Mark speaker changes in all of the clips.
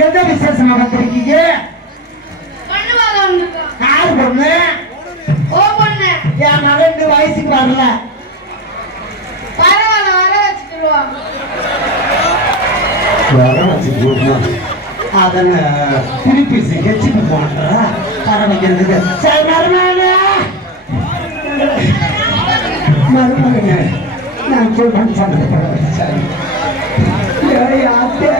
Speaker 1: எந்த விசேஷமா வந்திருக்கீங்க. யாரு பொண்ணு?
Speaker 2: ஓ பொண்ணு.
Speaker 1: என் மகன் வயசுக்கு வரல.
Speaker 2: பரவாயில்ல வர வச்சுக்கிடுவோம்.
Speaker 1: அதன திருப்பி ஹெச்சுக்கு போன்ற ஆரம்பிக்கிறதுக்கு சரி மருமகனே மருமகனே நான் சொல்றேன் சரி. அத்தை,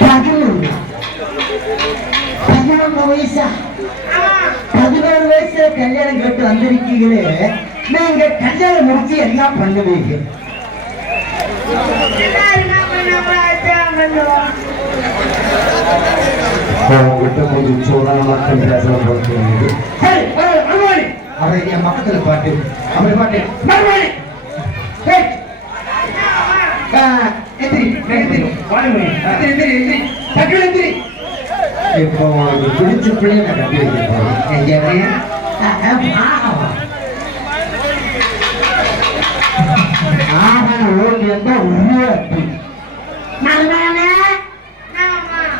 Speaker 1: பதினொன்று பதினொன்று வயசா? பதினோரு வயசுல கல்யாணம் கேட்டு வந்திருக்கீங்களே நீங்க கல்யாணம் முடிச்சு எல்லாம் பண்ணுவீங்க?
Speaker 2: என்ன பண்ணுவோம்
Speaker 3: உங்ககிட்ட கொஞ்சம் சூடான மட்டும் பேசல போட்டு
Speaker 1: சரி வர- மறுபடி அவரை என் பக்கத்துல பாட்டு. அவரை பாட்டு. இப்போ உனக்கு பிடிச்ச பிள்ளைய நான் கட்டி வைக்கிறேன்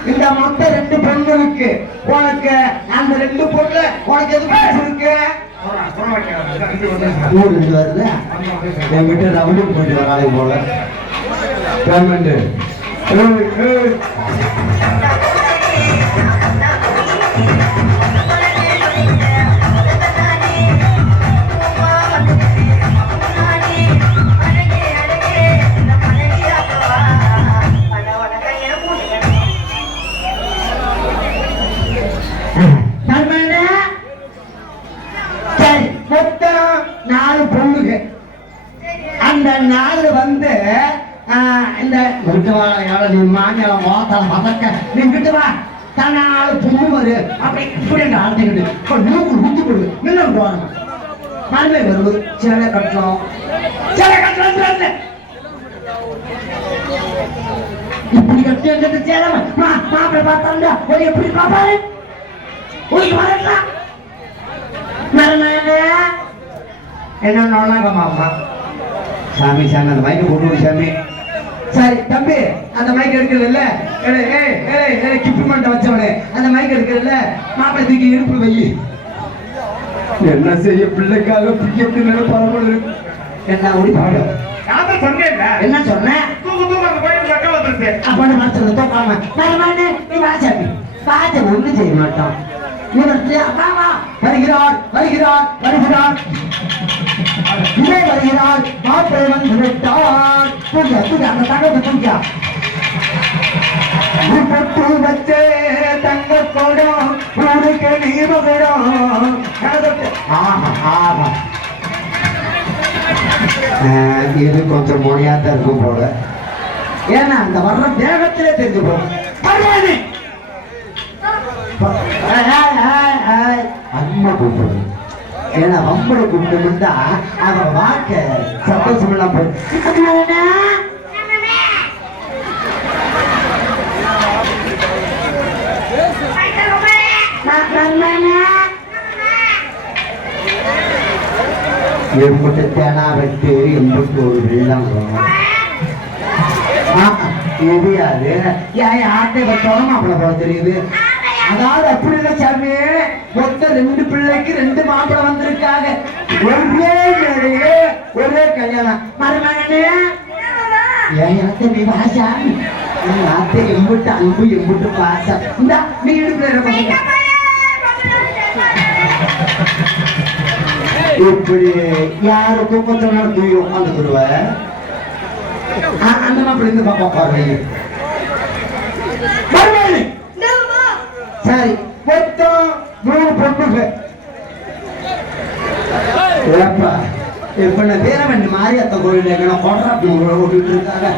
Speaker 1: இந்த மொத்த ரெண்டு பொண்ணு இருக்கு உனக்கு அந்த ரெண்டு பொண்ணு உனக்கு எது பிடிச்சிருக்கு ஊர் வருது என்கிட்ட ரவுடி போயிட்டு வராது போல பேமெண்ட் மருமகனே இந்த விட்டு எவ்வளோ நீ மாஞ்சலம் ஓத்தலம் மதக்க நீ விட்டு வா. பொண்ணு வரு அப்படி இப்படி அந்த ஆழ்த்திக்கிட்டு நூக்கு ஊத்தி போடு. நின்று போகணும் மருமை வருது. சிலை கட்டணும் சிலை கட்டணும் இப்படி கட்டி எங்கிட்ட சேரமா மாப்பிள்ளை பார்த்தாங்க ஒரு எப்படி பாப்பாரு உனக்கு வரலாம் என்ன நோனாங்க மாமா? சாமி சாமி அந்த மைக்க போட்டு சாமி. சரி தம்பி அந்த மைக் எடுக்கல ஏய் ஏய் ஏய் ஏய் கிப்பு மண்டை வச்சவனே. அந்த மைக் எடுக்கல மாப்பிள்ளை தூக்கி இடுப்பு வை. என்ன செய்ய பிள்ளைக்காக எப்படி பரவல் இருக்கு? என்ன ஓடி பாடு
Speaker 4: நான் சொன்னேன்ல
Speaker 1: என்ன சொன்னேன் அப்படி மனசுல தோக்காம. மருமகனே நீ வா சாமி பாத்து ஒண்ணும் செய்ய மாட்டோம். வருகிறார் வருகிறார் வருகிறார் வருகிறார் தூங்க தூங்க அந்த தங்கத்தை தூங்க பொட்டு வச்சே தங்க கொடம் ஊருக்கு ஆமா ஆமா இது கொஞ்சம் மொழியாத்தான் இருக்கும் போல ஏன்னா அந்த வர்ற வேகத்திலே தெரிஞ்சு போகும் அம்மா கூப்பிடு ஏன்னா அம்மனை கூப்பிட்டு அவன் வாக்க சந்தோஷம் எல்லாம் போய் எம்புட்டு தேனா வெட்டு எம்புட்டு ஒரு வெள்ளம் இது ஏன் ஆட்டை வச்சோம் மாப்பிள்ளை போல தெரியுது. அதாவது அப்படி இல்ல சாமி. மொத்த ரெண்டு பிள்ளைக்கு ரெண்டு மாப்பிள்ளை வந்திருக்காங்க. ஒரே மேடையே ஒரே கல்யாணம். மருமகனே. ஏன் எனக்கு நீ வாசா என் அத்தை எம்புட்டு அன்பு எம்புட்டு பாசம் இந்த நீ இடுப்பு இப்படி யாருக்கும் கொஞ்சம் தூய் உட்காந்து உட்காந்துக்கிடுவ அண்ணன் அப்படி இருந்து பாப்பா பாருங்க சரி மொத்தம் மூணு பொண்ணுங்க. ஏப்பா இப்ப நான் வீரவண்டி மாரியத்த கோயில் எங்கன கொடராப்பி ஓட்டிட்டு இருக்காங்க.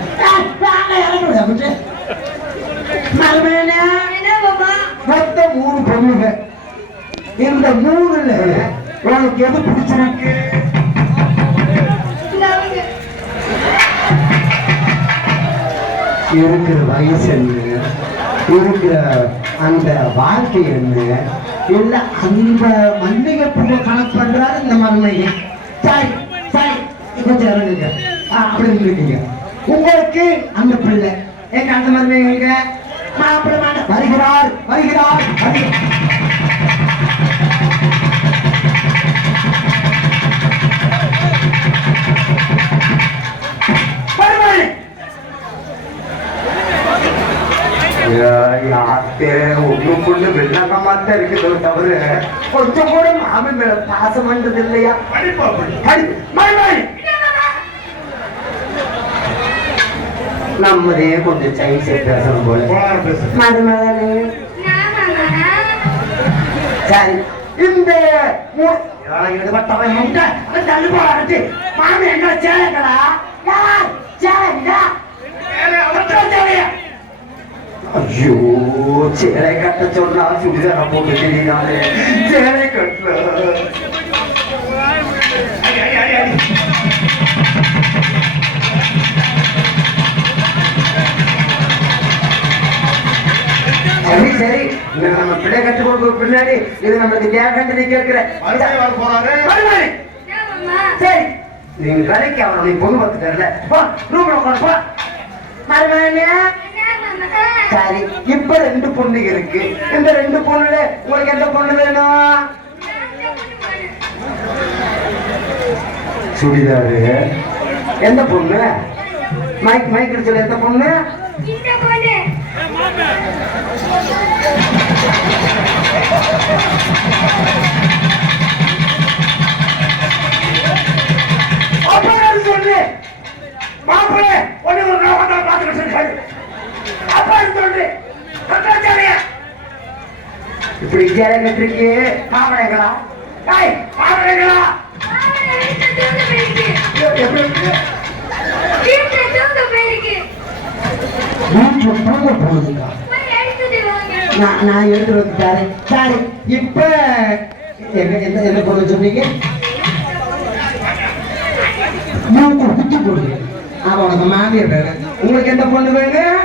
Speaker 1: மொத்தம் மூணு பொண்ணுங்க. இந்த மூணுல உனக்கு எது பிடிச்சிருக்கு? இருக்கிற வயசு என்ன? இருக்கிற அந்த வாழ்க்கை என்ன? இல்ல அந்த மல்லிகை பூவை கணக்கு பண்றாரு இந்த மருமையை சரி சரி கொஞ்சம் இறங்குங்க. ஆ, அப்படி உங்களுக்கு அந்த பிள்ளை. எங்க? அந்த மருமைங்க வருகிறார் வருகிறார் வருகிறார். வெள்ளக்கமாத்தான் இருக்குது தவிர கொஞ்சம் கூட மாமன் மேல பாசம் பண்றது இல்லையா
Speaker 4: படிப்பு.
Speaker 1: நம்மதே கொஞ்சம் சைஸ் பேசணும் போல மருமகனே சரி இந்த. மாமி எங்க சேலைங்களா? சேலைங்களா? ஐயோ சேலை கட்ட சொன்னா சுடிதார போட்டு தெரியாதே சேலை
Speaker 4: அடி
Speaker 1: சரி சரி. நம்ம பிள்ளை கட்டு கொடுக்க பின்னாடி இது நம்மளுக்கு கேட்கிற. வருவாரு. சரி. நீங்க கடைக்கு அவருடைய பொண்ணு பார்த்துட்டார்ல போ ரூம்ல உட்காந்து போ மருமகனே சரி இப்ப ரெண்டு பொண்ணு இருக்கு. இந்த ரெண்டு பொண்ணுல உங்களுக்கு எந்த பொண்ணு வேணும்? சுடிதாரு. எந்த பொண்ணு? மைக் மைக் சொல்லி எந்த பொண்ணு. இப்படி சேலை கட்டிருக்கு மாப்பிள்ளைங்களா ஏய் மாப்பிள்ளைங்களா எப்படி தூங்க போகுதுங்களா நான் நான் எடுத்துட்டு வந்துட்டாரு இப்ப என்ன என்ன என்ன பண்ண சொன்னீங்க? மூக்கு குத்தி போடுங்க உனக்கு மாமியார் வேணும் உங்களுக்கு எந்த பொண்ணு வேணும்?